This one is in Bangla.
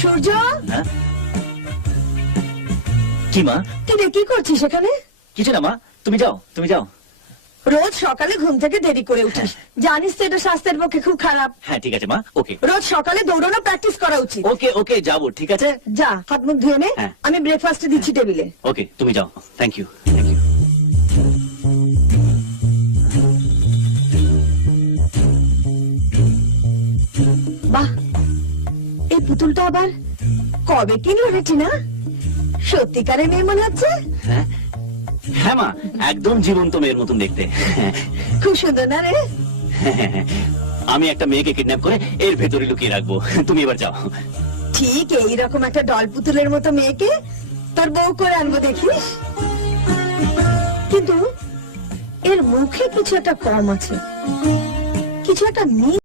সূর্য, কি মা? তুই কি করছিস এখানে? কিছু না মা, তুমি যাও, তুমি যাও। রোজ সকালে ঘুম থেকে দেরি করে উঠিস, জানিস তো এটা স্বাস্থ্যের পক্ষে খুব খারাপ। হ্যাঁ ঠিক আছে মা, ওকে। রোজ সকালে দৌড়ানো প্র্যাকটিস করা উচিত। ওকে ওকে, যাবো, ঠিক আছে। যা, হাত মুখ ধুয়ে নে, হ্যাঁ। আমি ব্রেকফাস্ট দিচ্ছি টেবিলে। ওকে, তুমি যাও। Thank you, thank you. বাহ, এই পুতুলটা আবার কবে কিনলো রে টিনা? সত্যিকারের মেয়ে মনে হচ্ছে। হ্যাঁ হ্যাঁ মা, একদম জীবন্ত মেয়ের মতন দেখতে। খুব সুন্দর না রে? আমি একটা মেয়েকে কিডন্যাপ করে এর ভেতরে লুকিয়ে রাখবো। তুমি এবার যাও। ঠিক এইরকম একটা ডল পুতুলের মতো মেয়েকে তোর বউ করে আনবো, দেখিস। কিন্তু এর মুখে কিছু একটা কম আছে, কিছু একটা